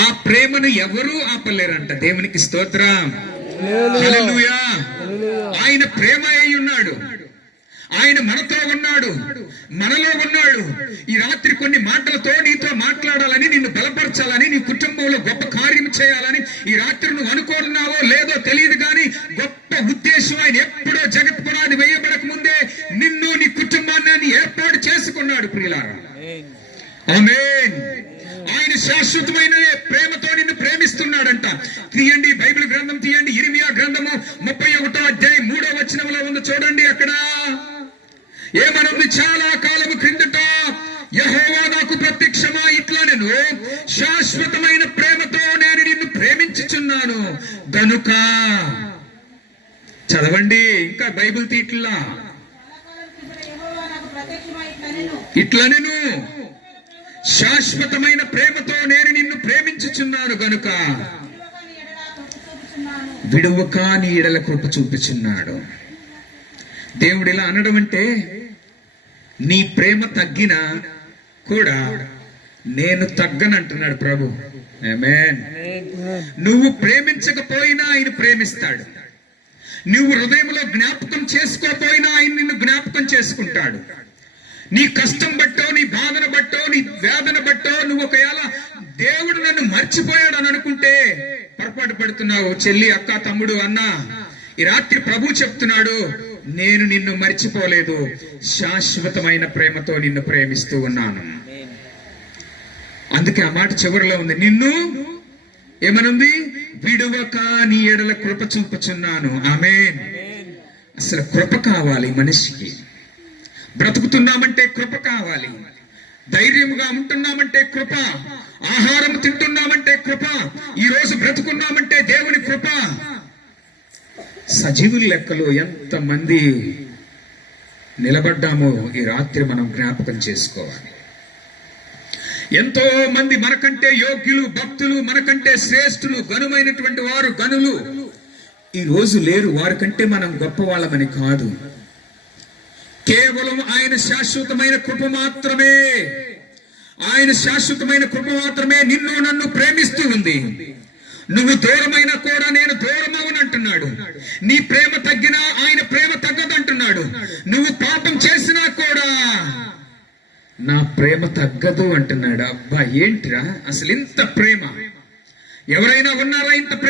ఆ ప్రేమను ఎవరూ ఆపలేరంట. దేవునికి స్తోత్రం. హల్లెలూయా. ఆయన ప్రేమ అయి ఉన్నాడు. ఆయన మనతో ఉన్నాడు, మనలో ఉన్నాడు. ఈ రాత్రి కొన్ని మాటలతో నీతో మాట్లాడాలని, నిన్ను బలపరచాలని, నీ కుటుంబంలో గొప్ప కార్యం చేయాలని ఈ రాత్రి నువ్వు అనుకుంటున్నావో లేదో తెలియదు, కానీ గొప్ప ఉద్దేశం ఆయన ఎప్పుడో జగత్ పునాది వేయబడక ముందే నిన్ను, నీ కుటుంబాన్ని ఏర్పాటు చేసుకున్నాడు. ప్రియులారా, ఆమేన్. ఆయన శాశ్వతమైన ప్రేమతో నిన్ను ప్రేమిస్తున్నాడంట. తీయండి, బైబిల్ గ్రంథం తీయండి. ఇర్మియా గ్రంథము 31వ అధ్యాయం 3వ వచనంలో ఉంది. చూడండి, అక్కడ ఏమనుంది? చాలా కాలము క్రిందట యెహోవా నాకు ప్రత్యక్షమా ఇట్లా, నేను శాశ్వతమైన ప్రేమతో నేను నిన్ను ప్రేమించుచున్నాను గనుక. చదవండి ఇంకా బైబిల్ తీట్లా. ఇట్లా, నేను శాశ్వతమైన ప్రేమతో నేను నిన్ను ప్రేమించుచున్నాను గనుక విడువక నీ ఎడల కృప చూపుచున్నాడు. దేవుడు ఇలా అనడం అంటే, నీ ప్రేమ తగ్గినా కూడా నేను తగ్గనంటున్నాడు ప్రభు. ఆమేన్. నువ్వు ప్రేమించకపోయినా ఆయన ప్రేమిస్తాడు. నువ్వు హృదయంలో జ్ఞాపకం చేసుకోకపోయినా ఆయన నిన్ను జ్ఞాపకం చేసుకుంటాడు. నీ కష్టం బట్టో, నీ బాధన బట్టో, నీ వేదన బట్టో నువ్వు ఒకవేళ దేవుడు నన్ను మర్చిపోయాడు అని అనుకుంటే పొరపాటు పడుతున్నావు. చెల్లి, అక్క, తమ్ముడు, అన్న, ఈ రాత్రి ప్రభు చెప్తున్నాడు, నేను నిన్ను మర్చిపోలేదు, శాశ్వతమైన ప్రేమతో నిన్ను ప్రేమిస్తూ ఉన్నాను. అందుకే ఆ మాట చివరిలో ఉంది. నిన్ను ఏమనుంది? విడువక నీ ఎడల కృప చూపుచున్నాను. ఆమేన్. అసలు కృప కావాలి మనిషికి. బ్రతుకుతున్నామంటే కృప కావాలి. ధైర్యముగా ఉంటున్నామంటే కృప. ఆహారం తింటున్నామంటే కృప. ఈ రోజు బ్రతుకున్నామంటే దేవుని కృప. సజీవుల లెక్కలో ఎంత మంది నిలబడ్డామో ఈ రాత్రి మనం జ్ఞాపకం చేసుకోవాలి. ఎంతో మంది మనకంటే యోగ్యులు, భక్తులు, మనకంటే శ్రేష్ఠులు, ఘనుమైనటువంటి వారు, గనులు ఈ రోజు లేరు. వారికంటే మనం గొప్ప వాళ్ళమని కాదు. కేవలం ఆయన శాశ్వతమైన కృప మాత్రమే, ఆయన శాశ్వతమైన కృప మాత్రమే నిన్ను నన్ను ప్రేమిస్తూ ఉంది. నువ్వు దూరమైనా కూడా నేను దూరమవునంటున్నాడు. నీ ప్రేమ తగ్గినా ఆయన ప్రేమ తగ్గదంటున్నాడు. నువ్వు పాపం చేసినా కూడా నా ప్రేమ తగ్గదు అంటున్నాడు. అబ్బా, ఏంటిరా అసలు ఇంత ప్రేమ? ఎవరైనా ఉన్నారా ఇంత ప్రేమ?